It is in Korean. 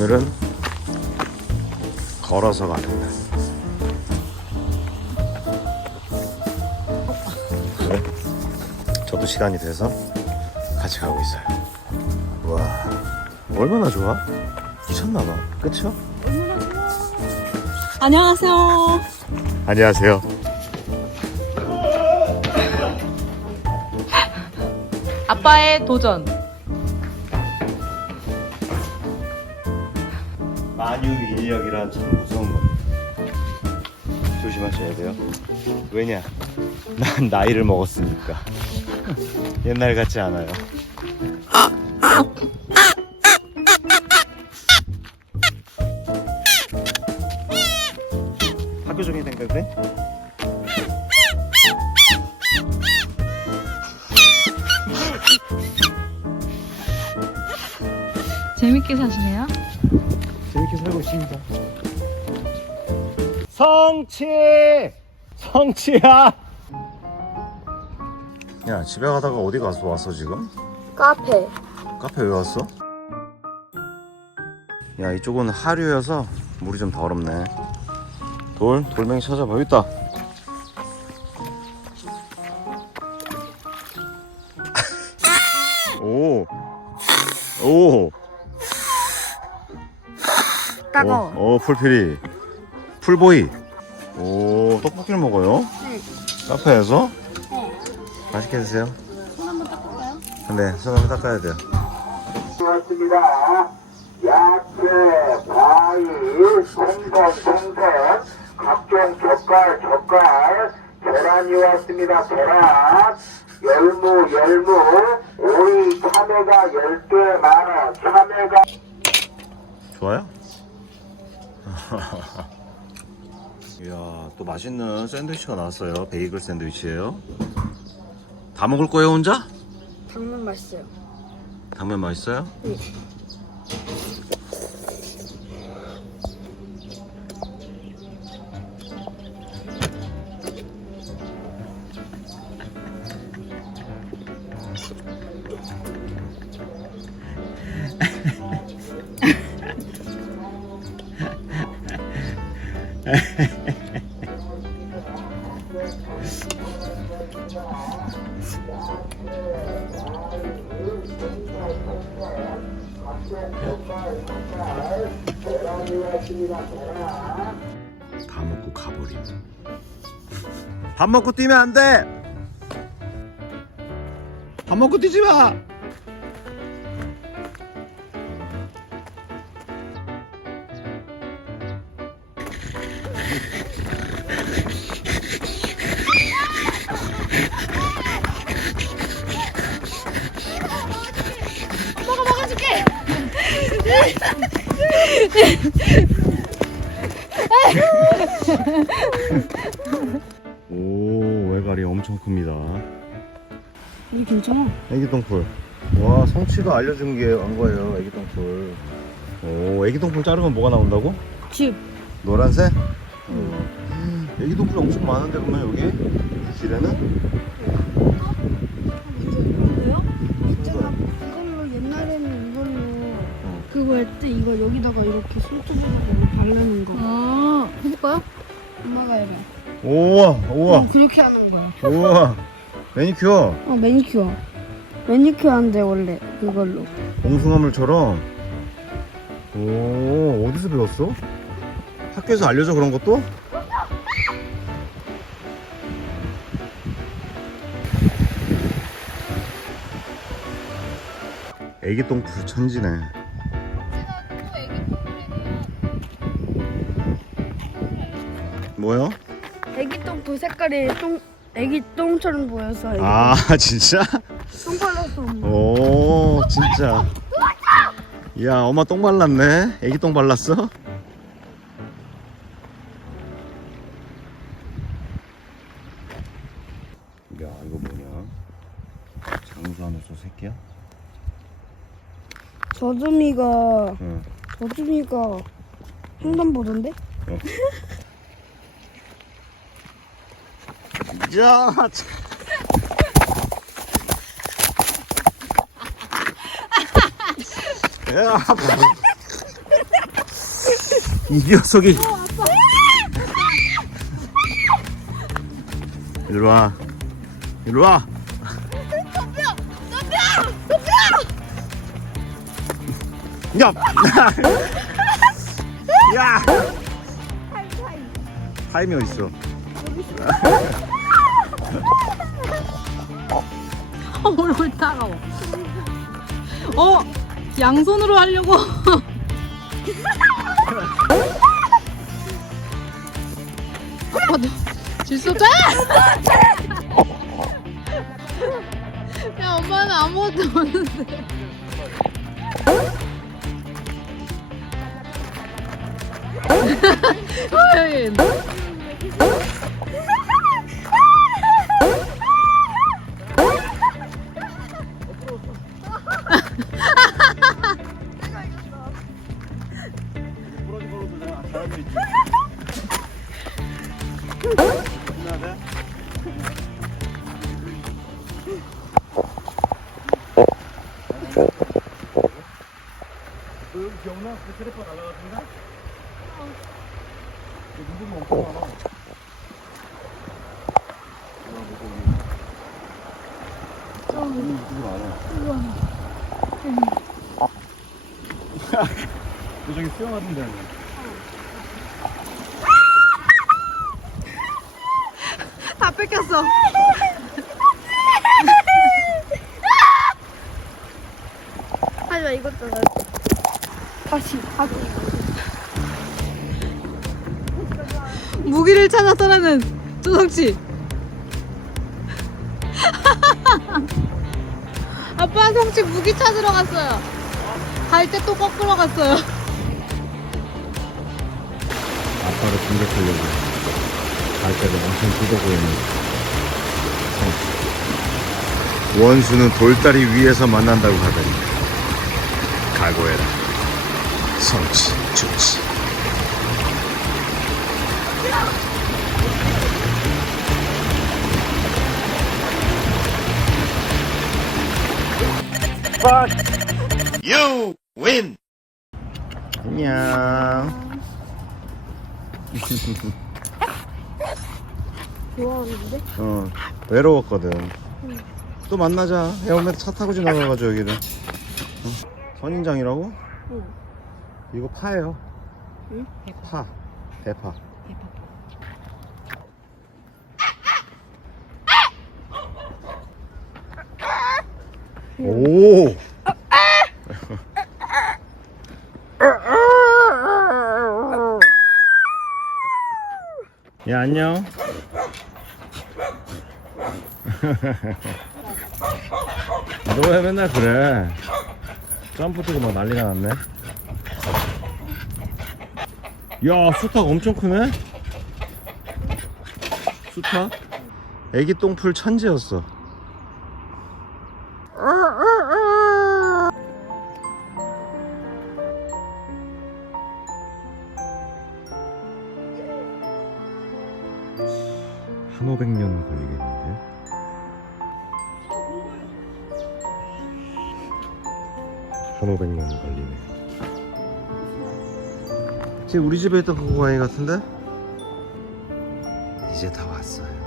오늘은 걸어서 가는 날. 네, 저도 시간이 돼서 같이 가고 있어요. 와, 얼마나 좋아? 미쳤나봐. 그쵸? 안녕하세요. 안녕하세요. 아빠의 도전. 만유 인력이란 참 무서운 겁니다. 조심하셔야 돼요. 왜냐? 난 나이를 먹었으니까. 옛날 같지 않아요. 학교 종이 생각 그래? 재밌게 사시네요. 살고 있습니다. 성치! 성치야! 야, 집에 가다가 어디 가서 왔어, 지금? 카페. 카페 왜 왔어? 야, 이쪽은 하류여서 물이 좀 더럽네. 돌? 돌멩이 찾아봐. 여기 있다. 오. 오. 어, 어 풀피리. 풀보이. 오, 떡볶이를 먹어요? 네. 카페에서? 네. 맛있게 드세요. 손 한번 닦을까요? 근데 손 한번 닦아야 돼요. 왔습니다. 야채, 과일, 생선, 생선, 각종 젓갈, 젓갈, 계란이 왔습니다. 계란, 열무, 열무, 오이, 참외가 10개 만원, 참외가 좋아요? 이야, 또 맛있는 샌드위치가 나왔어요. 베이글 샌드위치예요. 다 먹을 거예요, 혼자? 당면 맛있어요. 당면 맛있어요? 네. 다 먹고 가버림. 밥 먹고 뛰면 안 돼! 밥 먹고 뛰지 마! 이게 괜찮아. 애기 똥풀. 와, 성취가 알려준 게 한 거예요, 애기 똥풀. 오, 애기 똥풀 자르면 뭐가 나온다고? 집. 노란색? 음. 애기 똥풀 엄청 많은데, 그러면 여기? 이 길에는? 이거요? 있잖아. 이걸로 옛날에는 이걸로 어. 그거 할 때 이거 여기다가 이렇게 손톱으로 바르는 거. 아, 해볼까요? 엄마가 해봐. 우와, 우와, 어, 그렇게 하는 거야. 우와. 매니큐어. 어 매니큐어. 매니큐어 한대 원래 이걸로. 옹숭아물처럼. 오, 어디서 배웠어? 학교에서 알려줘, 그런 것도? 애기 똥풀 천지네. 뭐요? 애기 똥그 색깔이 똥 애기 똥처럼 보여서 이거 아, 진짜? 똥 발랐어. 엄마. 오, 진짜. 야, 엄마 똥 발랐네. 애기 똥 발랐어? 야, 이거 뭐냐? 장수 하는 소 새끼야? 저주미가 응. 저주미가 횡단보도인데? 야, 참. 야, 이 녀석이 일로 와 일로 와 야! 야! 타임이 어딨어? 얼굴 따가워. 어, 양손으로 하려고. 아빠 너 질수 없다. 야 엄마는 아무것도 없는데. 어 기억나? 그 트래퍼 날라갔던데? 그 누구는 엄청 많아. 누구 많아. 너 저기 수영하던 데 아니야? 다 뺏겼어. 하지마 이것도 나 다시 다시 무기를 찾아 떠나는 조성치. 아빠 성치 무기 찾으러 갔어요. 갈 때 또 거꾸로 갔어요. 아빠를 공격하려고 갈 때를 엄청 뜯어보이는. 원수는 돌다리 위에서 만난다고 하더니 각오해라 성치 좋지 You win. 안녕. 좋아하는데? 어 외로웠거든 또 만나자 헤엄에 차 타고 지나가가지고 여기를 어? 선인장이라고? 응. 이거 파예요. 응? 파. 대파. 오. 야 안녕. 너 왜 맨날 그래? 점프 뛰고 막 난리가 났네 야 수탉 엄청 크네 수탉? 애기 똥풀 천재였어 한 오백 년 걸리겠는데? 한 오백 년 걸리네. 지금 우리 집에 있던 그 고양이 같은데? 이제 다 왔어요.